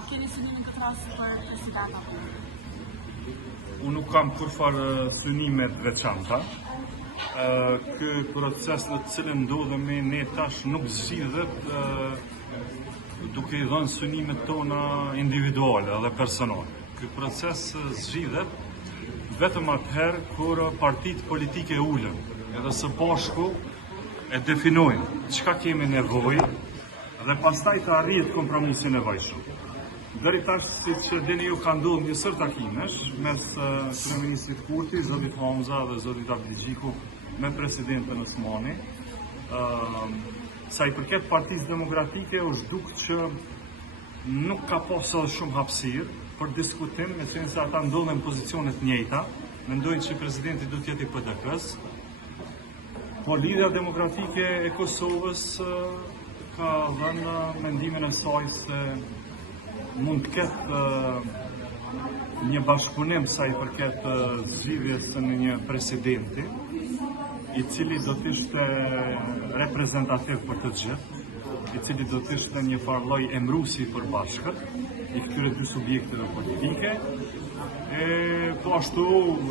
A keni synimin këtë rast për president apo? Unë nuk kam kurfar synime të veçanta. Ky proces në të cilën ndodhemi ne tash nuk zgjidhet duke I dhënë synimet tona individuale dhe personale. Ky proces zgjidhet vetëm atëherë kur partitë politike ulën, edhe së bashku e definojnë çka kemi nevojë dhe pastaj të arrihet kompromisi I nevojshëm. Deri tash, siç dini ju, ka ndodhur një sër takimesh mes kryeministrit Kurti, zotit Hamza dhe zotit Abdigjiku me presidentën Osmani. Sa I përket Partisë Demokratike, është duke që nuk ka pasur shumë hapësirë për diskutim, me qenë se ata ndodhen në pozicione të njëjta, mendojnë që presidenti do të jetë I PDK-s. Po Lidhja Demokratike e Kosovës ka dhënë mendimin e saj se mund të ketë një bashkëpunim sa I përket zgjidhjes së një presidenti, I cili do të ishte reprezentativ për të gjithë, I cili do të ishte një farë lloj emëruesi I përbashkët I këtyre dy subjekteve politike. Po ashtu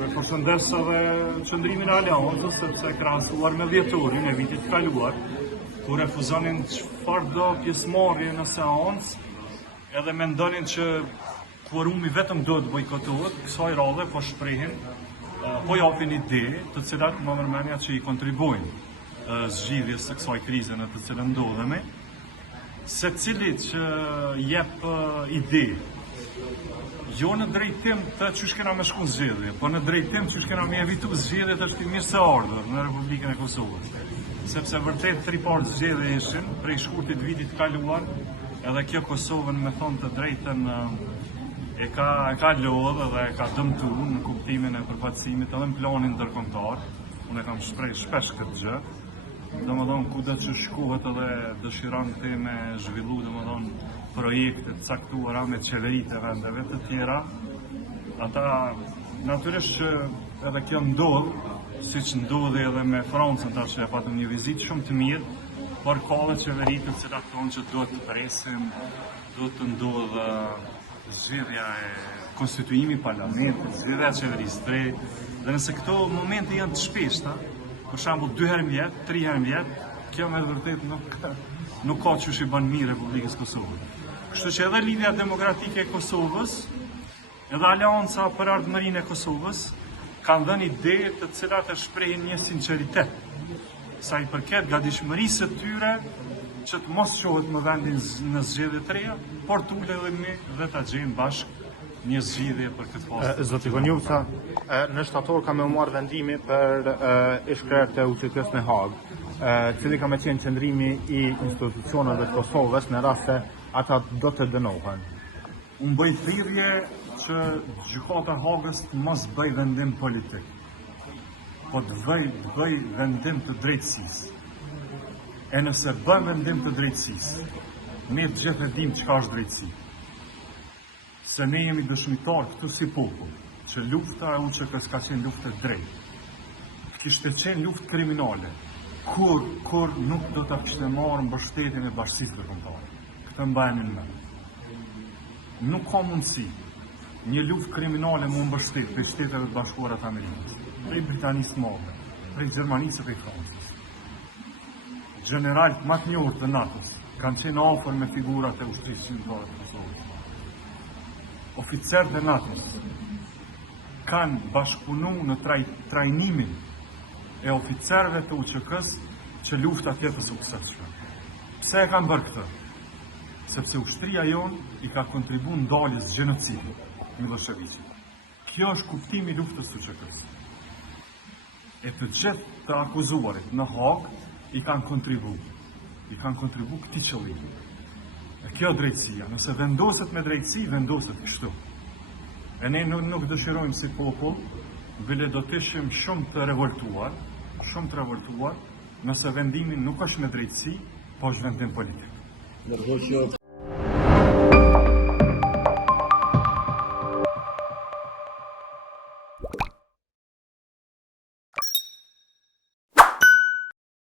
e përshëndes edhe qëndrimin e Aleancës, sepse krahasuar me dhjetorin e vitit të kaluar, ku refuzonin çfarëdo pjesëmarrje në seancë, edhe mendonin që kvorumi vetëm do të bojkotohet, kësaj radhe po shprehin, po japin ide të cilat më mërmenja që I kontribuojnë zgjidhjes së kësaj krize në të cilën ndodhemi, secili që jep ide, jo në drejtim të çysh kena me shku zgjedhje, po në drejtim çysh kena me evitu zgjedhjet është I mirë se ardhur në Republikën e Kosovës. Sepse vërtet 3 parë zgjedhje ishin prej shkurtit vitit kaluar, edhe kjo Kosovën me thonë të drejtën e ka lodhë dhe e ka dëmtuar në kuptimin e përfaqësimit edhe në planin ndërkombëtar. Unë e kam shpreh shpesh këtë gjë. Domethënë kudo që shkohet edhe dëshiron të me zhvillu domethënë projekte të caktuara me qeveritë e vendeve të tjera, ata natyrisht që edhe kjo ndodh, siç ndodhi edhe me Francën tash, e patëm një vizitë shumë të mirë, por ka edhe qeveritë të cilat thonë që duhet të presim, duhet të ndodhë zgjedhja e konstituimi I parlamentit, zgjedhja e qeverisë tre, dhe nëse këto momente janë të shpeshta, për shembull 2 herë në vjet, 3 herë në vjet, kjo me vërtet nuk ka çush I bën mirë Republikës Kosovës. Kështu që edhe Lidhja Demokratike e Kosovës, edhe Aleanca për Ardhmërinë e Kosovës, kanë dhënë ide të cilat e shprehin një sinqeritet, sa I përket gatishmërisë së tyre që të mos qohet më vendin në zgjedhje të reja, por të ulemi dhe ta gjejmë bashkë një zgjidhje për këtë fazë. Zoti Vonjuca, në shtator ka me marrë vendimi për ish-krerët e UÇK-s në Hagë, cili ka me qenë qëndrimi I institucioneve të Kosovës në rast se ata do të dënohen. Unë bëj thirrje që gjykata e Hagës të mos bëj vendim politik, po të bëj vendim të drejtësisë. E nëse bën vendim të drejtësisë, ne të gjithë e dim çka është drejtësi. Se ne jemi dëshmitar këtu si popull, që lufta e UÇK-s ka qenë luftë e drejtë. Të kishte qenë luftë kriminale, kur nuk do ta kishte marrë mbështetjen e Bashkisë Ndërkombëtare. Këtë mbajeni në mend. Nuk ka mundësi një luftë kriminale më mbështet prej Shteteve të Bashkuara të Amerikës, prej Britanisë së Madhe, prej Gjermanisë dhe Francës. Generalët më të njohur të NATO-s kanë qenë afër me figurat e ushtrisë qendrore të Kosovës. Oficerët e NATO-s kanë bashkëpunuar në trajnimin e oficerëve të UÇK-s që lufta të jetë e suksesshme. Pse e kanë bërë këtë? Sepse ushtria jonë I ka kontribuar ndaljes gjenocidit Miloševićit. Kjo është kuptimi I luftës së UÇK-s. E të gjithë të akuzuarit në Hagë I kanë kontribuar këtij qëllimi. E kjo drejtësia, nëse vendoset me drejtësi, vendoset kështu. E ne nuk dëshirojmë si popull, bile do të ishim shumë të revoltuar, nëse vendimi nuk është me drejtësi, po është vendim politik.